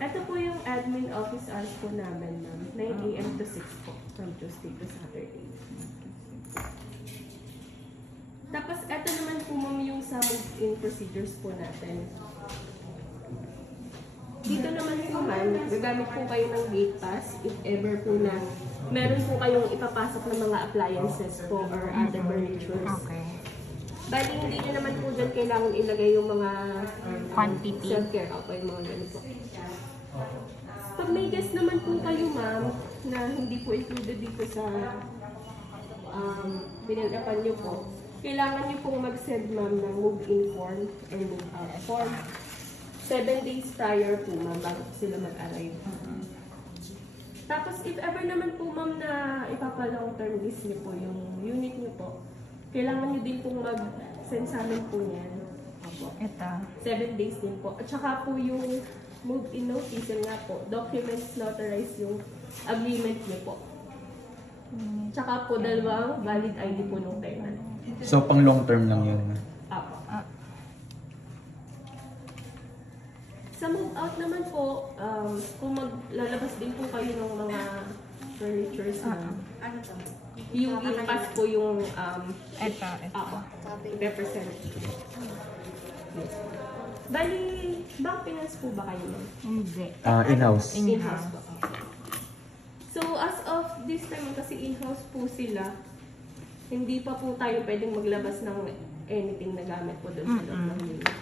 Ito po yung admin office hours po namin, ma'am. 9 a.m. to 6 po, from Tuesday to Saturday. Tapos, ito naman po, ma'am, yung sa move-in procedures po natin. Dito naman po, ma'am, gagamit po kayo ng gate pass if ever po na meron po kayong ipapasok ng mga appliances po or other furnitures. Okay. Bali, hindi nyo naman po dyan kailangan ilagay yung mga Quantity. self-care o yung mga ganito. Pag may guest naman po kayo, ma'am, na hindi po included dito sa pinag-apan nyo po, kailangan nyo pong mag-send, ma'am, ng move-in form and move-out form. 7 days prior po, ma'am, bago sila mag-arrive. Tapos, if ever naman po, ma'am, na ipapa-long term lease nyo po yung unit nyo po, kailangan nyo din pong mag-send sa amin po yan. Opo. Ito. 7 days din po. At saka po yung move-in notice, yun nga po, documents notarize yung agreement nyo po. Tsaka po, dalawang valid ID po nung tenant. So, pang long term lang yun. Apo. Sa move-out naman po, kung maglalabas din po kayo ng mga furnitures na, Ano to? yung ipas po yung, Ito. apo, represent. Yes. Bali, bank finance po ba kayo, ma'am? Hindi. In-house. In-house po. So, as of this time, kasi in-house po sila, hindi pa po tayo pwedeng maglabas ng anything na gamit po doon sa loob ng unit.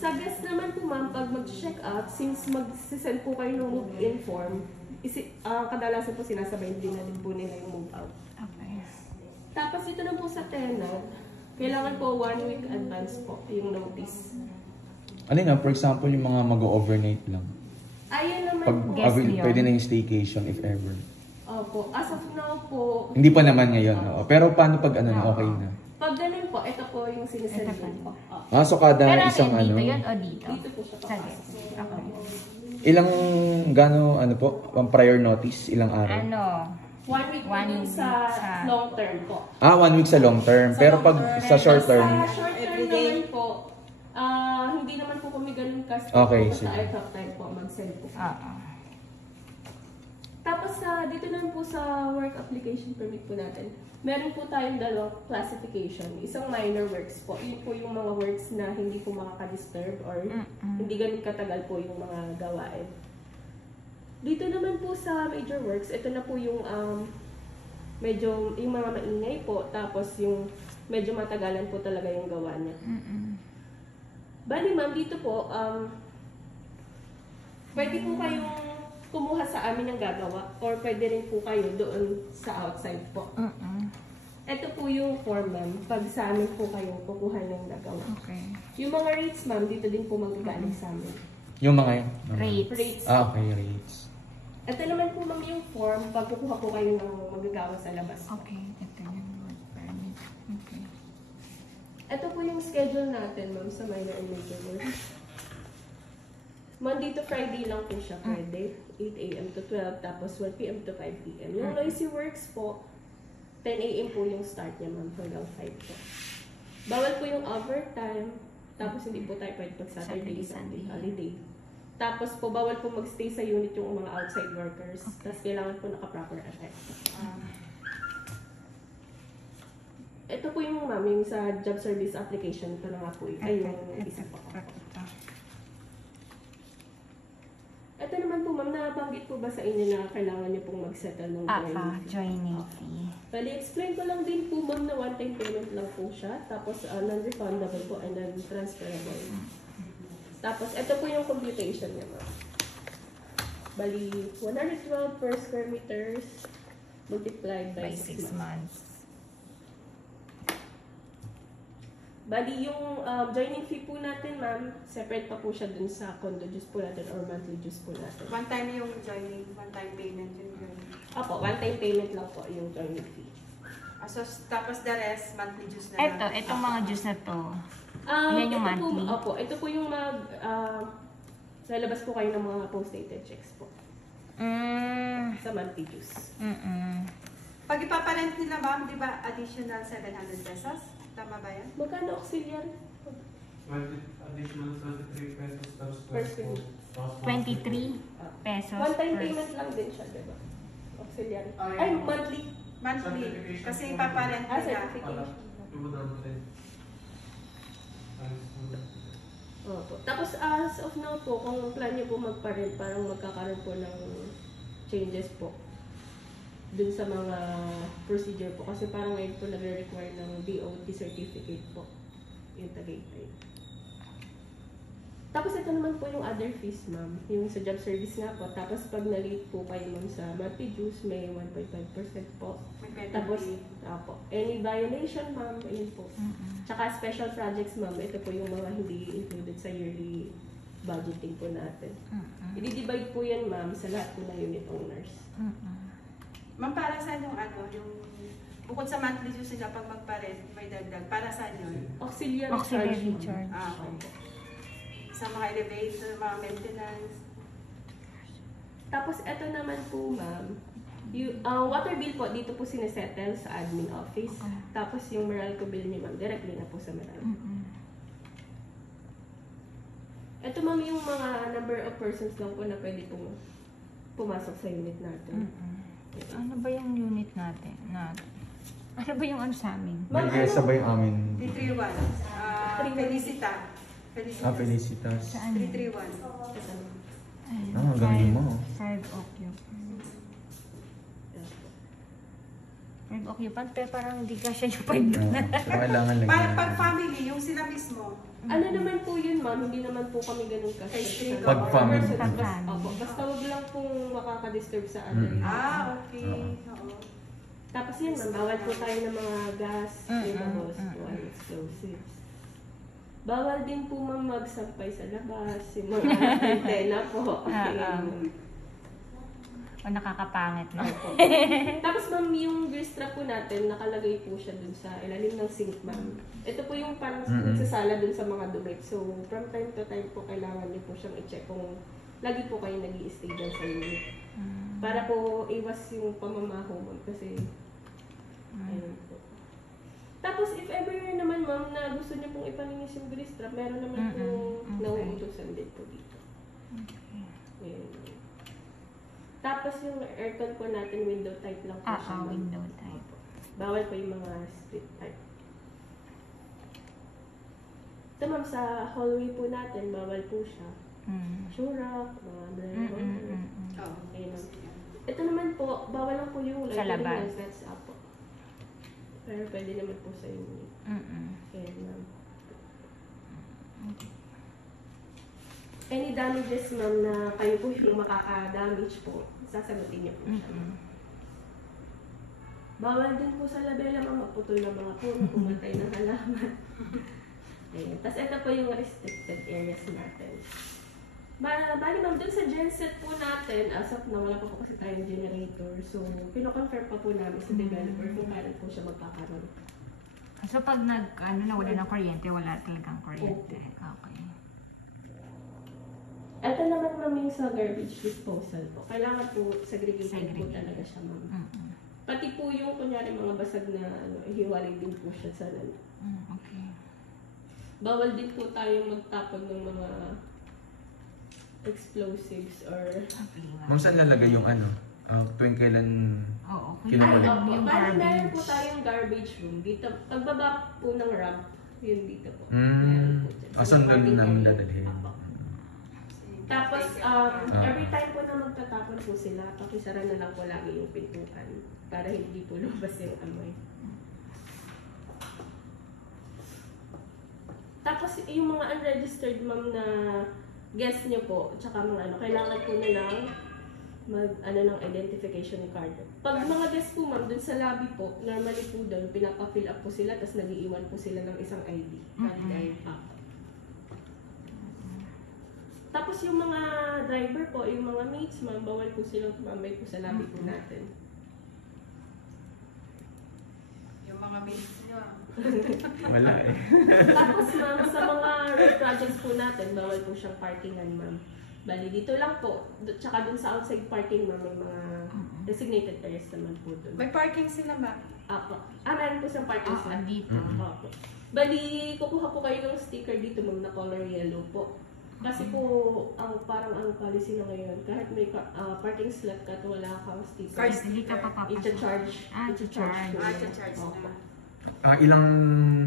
Sa guest naman po, ma'am, pag mag-check out, since mag-send po kayo ng move-in form, kadalasan po sinasabay din na din po nila yung move-out. Okay. Tapos ito na po sa tenant, kailangan po 1 week advance po yung notice. Ano na, for example, yung mga mag-overnight lang. Ayun naman Pag po. Guest yun. pwede na yung staycation if ever. Opo, as of now po, Hindi pa naman ngayon. Oo. Pero paano pag ano na, okay na? pag ganun po, ito po yung sinisend Ito po. So kada Pero isang dito ano, yun o dito? Dito po siya Sige. papasok. Okay. ilang ano po, prior notice, ilang araw? Ano? 1 week po One dun week sa sa- long term po. 1 week sa long term. Pero pag sa short term, Sa short term naman po, hindi naman po kami ganun kasi Okay, po sige. sa out of time po, mag-send po. Oo. Tapos dito naman po sa work application permit po natin, meron po tayong dalawang classification. Isang minor works po, yun po yung mga works na hindi po makaka-disturb or hindi ganun katagal po yung mga gawain. Dito naman po sa major works, ito na po yung medyo yung mga maingay po, tapos yung medyo matagalan po talaga yung gawa niya. Bali ma'am, dito po, pwede po kayong kumuha sa amin ng gagawa or pwede rin po kayo doon sa outside po. Ito po yung form ma'am, pag sa amin po kayo kukuha ng gagawa. Okay. Yung mga rates ma'am, dito din po magagaling sa amin. yung mga Rates. Rates. Okay, rates. Ito naman po ma'am yung form, pag kukuha po kayo ng magagawa sa labas. Okay. Ito yung work permit. Okay. Ito po yung schedule natin ma'am sa minor and major works. Monday to Friday lang po siya pwede. 8 a.m. to 12, tapos 1 p.m. to 5 p.m. Yung noisy works po, 10 a.m. po yung start niya ma'am hanggang 5 po. Bawal po yung overtime, tapos hindi po tayo pwede pag Saturday, Sunday, holiday. Tapos po, bawal po magstay sa unit yung mga outside workers. Tapos kailangan po naka-proper attire. Ito po yung ma'am, yung sa job service application. Ito na nga po yun. Ay, yung isa po. Ito naman po ma'am, nabanggit po ba sa inyo na kailangan niyo pong mag-settle ng joining fee? Joining fee. Bali, explain ko lang din po ma'am na one-time payment lang po siya. Tapos non-refundable po and then transferable. Tapos ito po yung computation niya ma'am. Bali, 112 per square meters multiplied by 6 months. months. Bali, yung joining fee po natin, ma'am, separate pa po siya dun sa condo dues po natin or monthly dues po natin. One time yung joining, one time payment yung joining. Opo, one-time payment lang po yung joining fee. So, tapos the rest, monthly dues na Ito, lang. itong mga juice na to. Yan yung ito monthly. Po, opo, ito po yung lalabas po kayo ng mga post-dated checks po sa monthly dues. Pag ipaparent nila ma'am, di ba additional 700 pesos? Tama ba yan? Magkano auxiliary? Additional 23 pesos per Per square square foot. 23 pesos One-time per... payment lang din siya, di ba? Auxiliary. Ay, monthly. Monthly. Kasi ipaparent nila. Certification. Opo. Tapos as of now po, kung plan niyo po magpa-rent, parang magkakaroon po ng changes po dun sa mga procedure po. Kasi parang ngayon po nagre-require ng DOT certificate po yung Tagaytay. Tapos ito naman po yung other fees, ma'am. Yung sa job service nga po. Tapos pag na-late po kayo, ma'am, sa monthly dues, may 1.5% po. Tapos, po, any violation, ma'am, ayun po. Tsaka special projects, ma'am, ito po yung mga hindi included sa yearly budgeting po natin. I-divide po yan, ma'am, sa lahat po ng unit owners. Ma'am, para saan yung ano, yung bukod sa monthly dues nila pag magpa-rent, may dagdag. Para saan yun? Auxiliary Auxiliary charge. charge. Okay. Sa mga elevator, mga maintenance. Tapos ito naman po, ma'am, water bill po, dito po sinesettle sa admin office. Tapos yung Meralco bill niyo, ma'am, directly na po sa Meralco. Ito, ma'am, yung mga number of persons lang po na pwede pong pumasok sa unit natin. Ano ba yung unit natin? Ano ba yung ano sa amin? May sabay amin. 331. Felicita. Felicitas. Saan? 331. Galing mo. 5 occupant. 5 occupant, pero parang hindi ka siya yung 5 na. Kailangan lang. Pag family, yung sila mismo. Ano naman po yun, ma'am? Hindi naman po kami ganun kasi. Pag family. Basta wag lang pong makaka-disturb sa others. Okay. Oo. Tapos yun, ma'am, bawal po tayo ng mga gas, flammable, explosives. Bawal din po, ma'am, magsampay sa labas, yung mga antena po. O nakakapangit na. Tapos, ma'am, yung grease trap po natin, nakalagay po siya dun sa ilalim ng sink, ma'am. Ito po yung parang nagsasala dun sa mga dumit. So, from time to time po, kailangan niyo po siyang i-check kung lagi po kayo nag-i-stay dyan sa unit. Para po iwas yung pamamaho, ma'am, kasi ayun po. Tapos, if ever naman, ma'am, na gusto niyo pong ipalinis yung grease trap, meron naman po nauutusan din po dito. Ayun. Tapos, yung aircon po natin, window type lang po siya. Ma'am. Window type. Bawal po yung mga split type. Ito, ma'am, sa hallway po natin, bawal po siya. Shurak, mga blender. Ayun, ma'am. Ito naman po, bawal lang po yung Sa labas. sets up po. Pero pwede naman po sa unit. Ayan, ma'am. Any damages, ma'am, na kayo po yung makaka-damage po, sasagutin niyo po siya. Bawal din po sa labela, ma'am, maputol na mga puno, pumatay ng halaman. Ayan. Tapos ito po yung restricted areas natin. Bali, ma'am, dun sa genset po natin, as of na wala pa po kasi tayong generator. So, pino-confirm pa po namin sa developer kung kailan po siya magkakaroon. So pag nawala ng kuryente, wala talagang kuryente. Okay. Ito naman, ma'am, yung sa garbage disposal po. Kailangan po segregated po talaga siya, ma'am. Pati po yung, kunyari, mga basag na hiwalay din po siya sa Okay. Bawal din po tayong magtapon ng mga explosives or... Ma'am, saan lalagay yung tuwing kailan kinabalik? Parang meron po tayong garbage room. Dito, pagbaba po ng ramp, yun dito po. Meron po dyan. Saan doon namin dadalhin? Tapos, every time po na magtatapon po sila, pakisara na lang po lagi yung pintuan para hindi po lumabas yung amoy. Tapos, yung mga unregistered, ma'am, na guest nyo po, tsaka mga kailangan po nilang ng identification card. Pag mga guest po, ma'am, dun sa lobby po, normally po doon, pinapa-fill up po sila, tapos nag-iiwan po sila ng isang ID. Tapos yung mga driver po, yung mga mates, ma'am, bawal po silang tumambay po sa lobby po natin. Yung mga mates nyo. Wala eh. Tapos, ma'am, sa mga road projects po natin, bawal po siyang parkingan, ma'am. Bali, dito lang po. Tsaka dun sa outside parking, ma'am, may mga designated areas naman po dun. May parking sila ba? Apo. Meron po siyang parking sila. Dito. Apo. Bali, kukuha po kayo ng sticker dito, ma'am, na color yellow po. Kasi po, parang ang policy na ngayon, kahit may parking slot ka at wala kang sticker, Cars, Hindi ka papapasok. i-charge. I-charge. po yun. Charge Opo. na. Ilang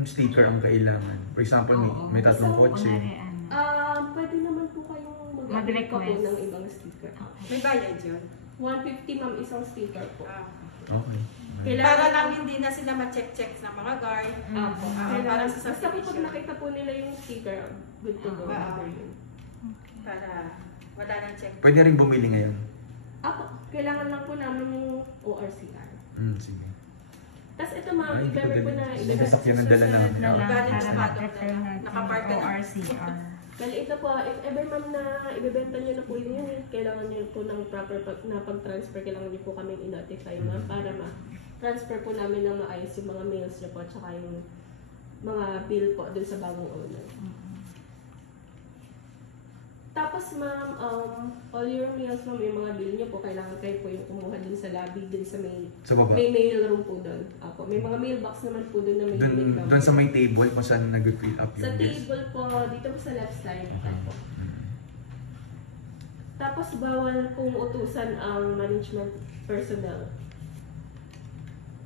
sticker ang kailangan? For example, may Oo. tatlong So, kotse. Kunwari, Pwede naman po kayong mag-request po Mag-request. ng ibang sticker. May bayad yun. 150 ma'am isang sticker po. Okay. Para lang hindi na sila ma-check-check ng mga guard. Opo. Para Kailangan, sa basta po pag subdivision. nakita po nila yung sticker, good to go. Ah. Over yun. Para wala nang check. Pwede rin bumili ngayon. Kailangan lang po namin yung ORCR. Sige. Tapos ito ma'am, Ay, hindi ko i-cover po dali. na Yung sasakyan ng dala namin. na lang Galing para sa ma-prefer paddock na natin nakapark ka yung na. ORCR. Bali ito po, if ever ma'am na ibebenta nyo na po yung unit, kailangan nyo po ng proper na pag-transfer, kailangan nyo po kami i-notify ma'am para ma-transfer po namin ng maayos yung mga mails nyo po at saka yung mga bill po dun sa bagong owner. Tapos ma'am, all your meals ma'am, yung mga bill nyo po, kailangan kayo po yung kumuha dun sa lobby, dun sa Sa baba. may mail room po dun. Apo, may mga mailbox naman po dun na may unit number. Doon sa may table kung saan nag-fill up Sa yung guest. table po, dito po sa left side. Okay. Apo. Tapos bawal pong utusan ang management personnel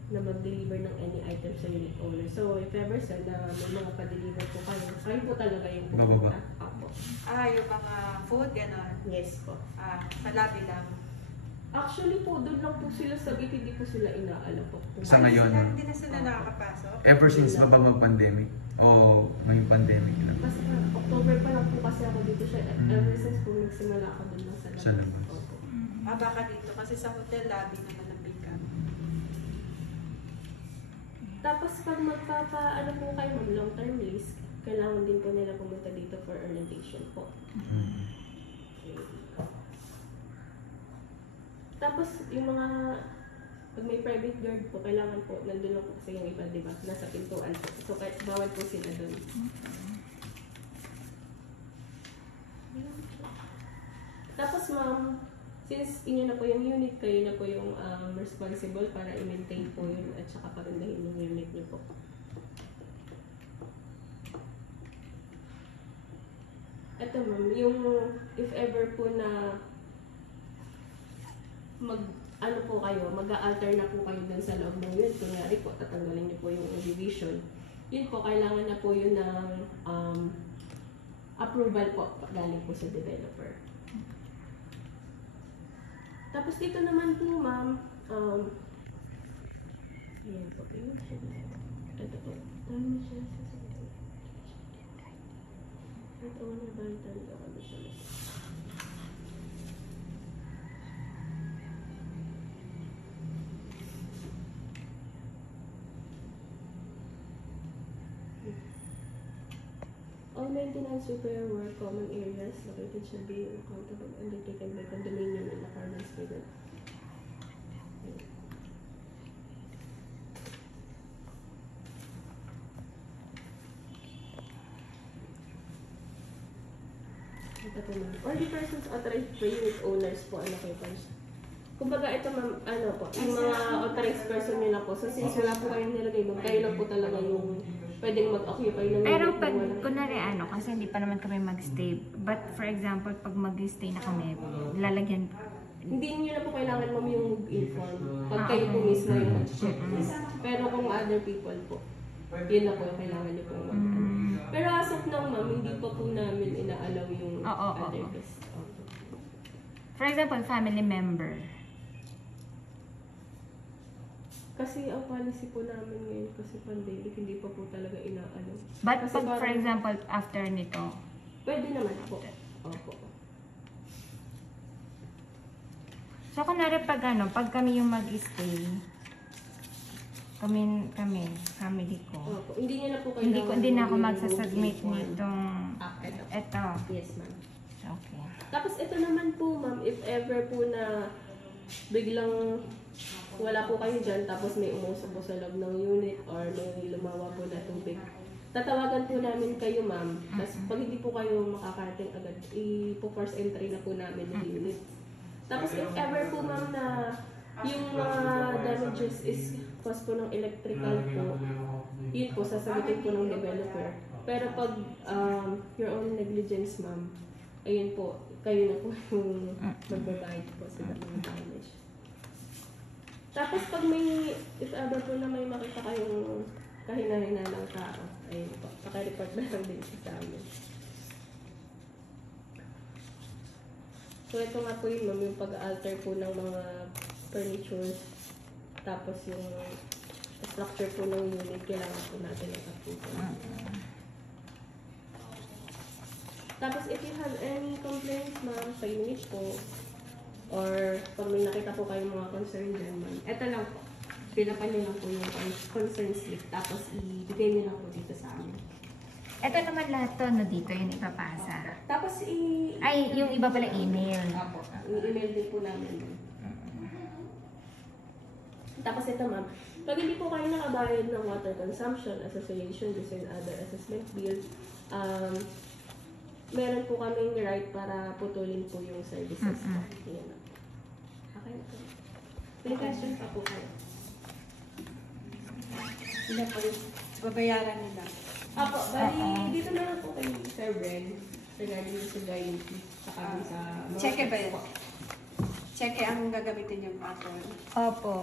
na mag-deliver ng any item sa unit owner. So, if ever sir na may mga pa-deliver po kayo po talaga yung Bababa. pupunta. Apo. Yung mga food, gano'n. Yes po. Sa lobby lang. Actually po, doon lang po sila sa gate, hindi po sila inaalam po. Sa ngayon, Hindi na sila nakakapasok. ever since ba mag-pandemic? O ngayong pandemic lang? Kasi October pa lang po kasi ako dito siya. Ever since po nagsimula ako doon lang sa labas. Sa labas. Opo. Baka dito kasi sa hotel lobby naman ang pick up. Tapos pag ano po kayo mag long-term lease, kailangan din po nila pumunta dito for orientation po. Tapos yung mga, pag may private guard po, kailangan po, nandun lang po kasi yung iba, di ba? Nasa pintuan po. So kahit bawal po sila doon. Tapos ma'am, since inyo na po yung unit, kayo na po yung responsible para i-maintain po yun at saka pagandahin yung unit niyo po. Ito ma'am, yung if ever po na mag-a-alter na po kayo dun sa loob ng unit, kunyari po, tatanggalin niyo po yung division, yun po, kailangan na po yun ng approval po galing po sa developer. Tapos dito naman po, ma'am, ayan po, ito po, dami siya sa ito na ba yung talaga kami sa all maintenance, repair, work, common areas located should be accountable undertaken by condominium in accordance with it. Ito po ma'am. Or the persons authorized by unit owners po, allocators. Kumbaga ito ma'am, ano po, yung mga authorized person nila po. So since wala po kayong nilagay ma'am, kayo lang po talaga yung pwedeng mag-occupy ng Pero unit pag, na wala. kunwari kasi hindi pa naman kami mag-stay. But for example, pag mag-stay na kami, lalagyan, Hindi niyo na po kailangan ma'am yung inform. Pag kayo po mismo yung mag-check. Pero kung other people po, yun na po yung kailangan niyo po mag Pero as of now ma'am, hindi pa po namin inaalaw yung Oo, other oo. guests. for example, family member. Kasi ang policy po namin ngayon kasi pandemic, hindi pa po talaga inaalaw. But Kasi pag, for parang- example, after nito, Pwede naman po. Opo. so kunwari pag pag kami yung mag-stay, kami, family ko, Opo. Hindi niyo na po hindi na ako yung magsasubmit inform. nitong, Ito. eto. Yes ma'am. Okay. Tapos ito naman po ma'am, if ever po na biglang wala po kayo dyan, tapos may umusok po sa loob ng unit or may lumawa po na tubig, tatawagan po namin kayo ma'am. Tapos pag hindi po kayo makakarating agad, ipo-force entry na po namin ng unit. Tapos if ever po ma'am na yung damages is cause po ng electrical po, yun po, sasagutin po ng developer. Pero pag your own negligence ma'am, ayun po, kayo na po yung magbabayad po sa mga damage. Tapos pag may, if ever po na may makita kayong kahina-hina ng tao, ayun po, paka-report na lang din sa amin. So ito nga po yun, ma'am, yung pag-alter po ng mga furnitures, tapos yung structure po ng unit, kailangan po natin i-approve. Tapos if you have any complaints, ma'am, sa unit po, or pag may nakita po kayong mga concern dyan, ma'am, eto lang po. Fill up nyo lang po yung concern slip, tapos ibigay nyo lang po dito sa amin. Ito naman lahat to, no, dito yung ipapasa. Tapos Ay, yung iba pala email. Apo, i-email din po namin. Tapos ito, ma'am, pag hindi po kayo nakabayad ng water consumption, association, dues and other assessment bill, meron po kaming right para putulin po yung services po. Yan na. Okay na po. May question pa po kayo. Sila po yung babayaran nila. Apo, bali, dito na lang po kay Sir Bren regarding sa guarantee saka sa mga Cheque ba steps yun? po. Cheque ang gagamitin yung password. Opo.